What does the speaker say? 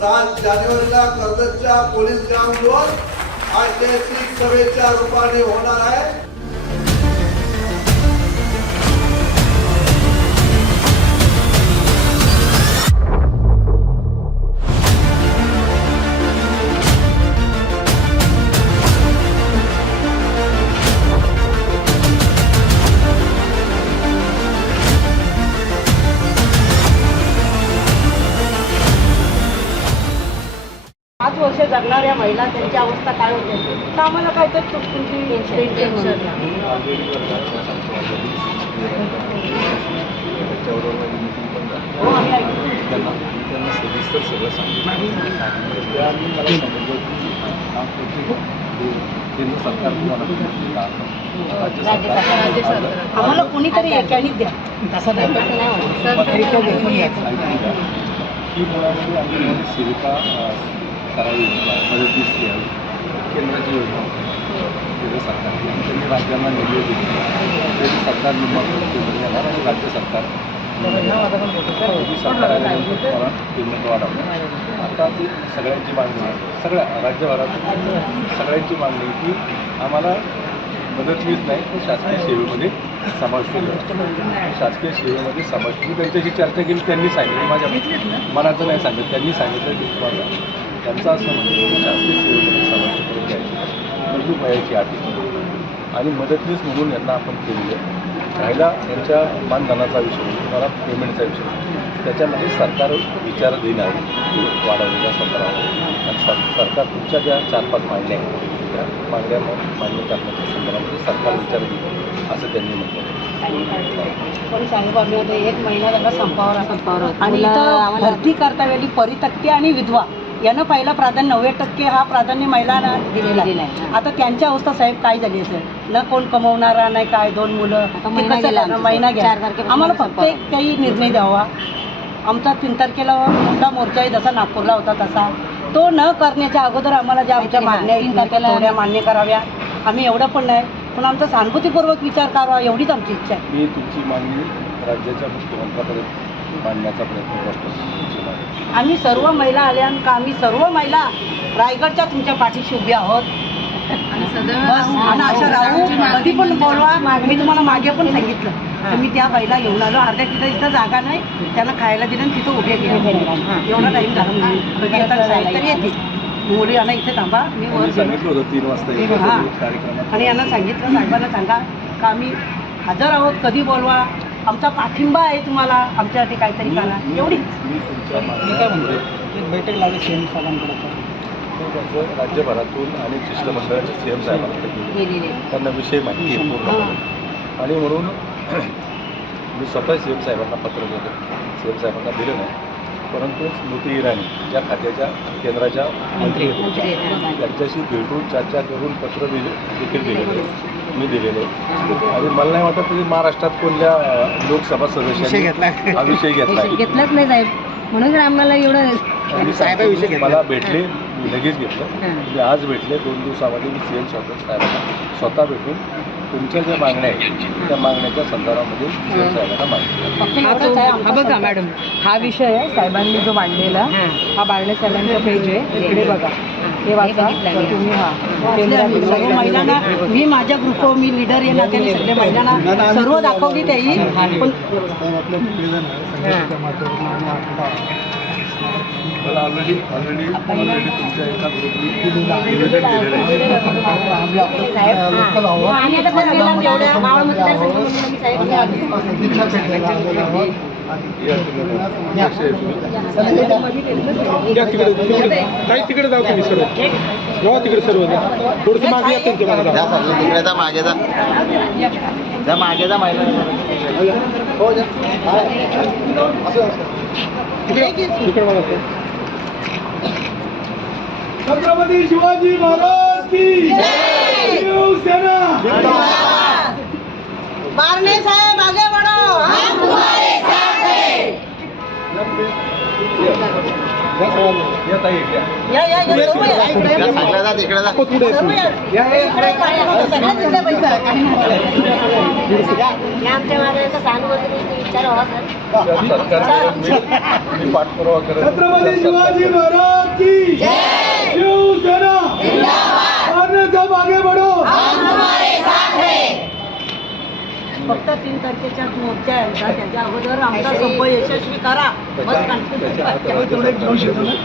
7 जानेवारीला कर्जतच्या पोलीस ग्राउंडवर ऐतिहासिक सभेच्या रूपाने होणार आहे। वर्ष जगणाऱ्या महिला त्यांची अवस्था काय होते तर आम्हाला काय तर टेन्शन सविस्तर सगळं सांगितलं केंद्र सरकार राज्य सरकार आम्हाला कोणीतरी एकाने द्या तसं नाही ही मुळामध्ये आम्ही सेविका करावी मदतीस द्यावी केंद्राची योजना केंद्र सरकारची आणि त्यांनी राज्यांना निर्णय दिले त्यांनी सरकार केंद्र घेणार आणि राज्य सरकार पेमेंट वाढवणार। आता ती सगळ्यांची मागणी आहे, सगळ्या राज्यभरातून सगळ्यांची मागणी आहे की आम्हाला मदतनीस नाही तर शासकीय सेवेमध्ये समावेश केलं। शासकीय सेवेमध्ये समावेश मी त्यांच्याशी चर्चा केली, त्यांनी सांगितलं, माझ्या मनाचं नाही सांगितलं, त्यांनी सांगितलं की तुम्हाला त्यांचं असं म्हणतं की शासकीय सेवेमध्ये समावेश करून घ्यायची मंजूर वयाची अट आणि मदतनीस म्हणून यांना आपण केलेली आहे। राहिला यांच्या मानधनाचा विषय, तुम्हाला पेमेंटचा विषय, त्याच्यामध्ये सरकार विचार देणार वाढवलेल्या संदर्भात आणि सरकार तुमच्या ज्या 4-5 मागण्या आहेत त्या मागण्या मान्य करण्याच्या संदर्भामध्ये सरकार विचार देईल असं त्यांनी म्हटलं। पण सांगू आम्ही आता 1 महिना त्याला संपावर आणि भरती करता वेळी परितक्ते आणि विधवा यानं पहिला प्राधान्य 90% हा प्राधान्य महिलांना दिलेला आहे। आता त्यांची अवस्था साहेब काय झाली असेल, न कोण कमवणारा नाही काय, 2 मुलं, महिना घ्या आम्हाला फक्त एक काही निर्णय द्यावा। आमचा 3 तारखेला मोठा मोर्चा आहे जसा नागपूरला होता तसा तो न करण्याच्या अगोदर आम्हाला ज्या आमच्या मागण्या 3 तारखेला एवढ्या मान्य कराव्या। आम्ही एवढं पण नाही पण आमचा सहानुभूतीपूर्वक विचार करावा एवढीच आमची इच्छा आहे। मी तुमची मागणी राज्याच्या मुख्यमंत्र्यापर्यंत मांडण्याचा प्रयत्न करतो। आम्ही सर्व महिला आल्या का आम्ही सर्व महिला रायगडच्या तुमच्या पाठीशी उभी आहोत आणि अशा राहू कधी पण बोलवा। मी तुम्हाला मागे पण सांगितलं तर मी त्या बाईला घेऊन आलो, अर्ध्या तिथं जागा नाही त्यांना खायला दिलं आणि तिथं उभे केले। एवढा टाईम झाला बघितलं साहेब तरी येते मुली यांना इथे थांबा, मी वर सांगितलं होतं 3 वाजता हां आणि यांना सांगितलं साहेबांना सांगा का आम्ही हजर आहोत, कधी बोलवा, आमचा पाठिंबा आहे तुम्हाला, आमच्यासाठी काहीतरी करा एवढी। मी काय म्हणतो एक बैठक लागली सीएम साहेबांकडे राज्यभरातून आणि शिष्टमंडळाच्या सीएम साहेबांकडे गेले, त्यांना विषय माहिती आहे पूर्ण आणि म्हणून मी स्वतः सीएम साहेबांना पत्र दिलं, सीएम साहेबांना दिलं नाही परंतु स्मृती इराणी ज्या खात्याच्या केंद्राच्या मंत्री त्यांच्याशी भेटून चर्चा करून पत्र देखील दिलेले मी दिलेले आणि मला नाही वाटत की महाराष्ट्रात कोणत्या लोकसभा सदस्यांनी हा विषय घेतलाच नाही साहेब म्हणून आम्हाला एवढं साहेबाविषयी मला भेटले मी लगेच घेतलं। मी आज भेटले 2 दिवसामध्ये मी सीएम साहेबांना स्वतः भेटून तुमच्या ज्या मागण्या आहेत त्या मागण्याच्या संदर्भामध्ये सीएम साहेबांना माहिती हा बघा मॅडम हा विषय आहे साहेबांनी जो मांडलेला हा बारणे साहेबांचा पेज आहे, इकडे बघा हे वाचा तुम्ही। सर्व महिलांना मी माझ्या ग्रुप मी लीडर या नात्याने सगळ्या महिलांना सर्व दाखवली त्याही पण मला ऑलरेडी तुमच्या एका ग्रुपने तिकडे जाऊ तुम्ही सर्व जाऊ तिकडे सर्व थोडंसं मागे या तुमच्या मागे जा मागे जा महिला तिकडे बघा छत्रपती शिवाजी महाराज की शिवसेना बारणे साहेब आगे बढ़ो हम तुम्हारे साथ हैं। या ताई इकडे या. या सर्व या. इकडे सांगला जा तिकडे जा पुढे सर्व या. इकडे पाहिलं, सगळ्यांच इकडे बघितलं. मी पाठपुरावा करत छत्रपती शिवाजी महाराज की शिवसेना जिंदाबाद आगे बढ़ो फक्त 3 तारखेच्या मोर्चा आहे आमचा. त्याच्या अगोदर आमचा संप यशस्वी करा. बस त्याच्या- कॉन्फिडन्स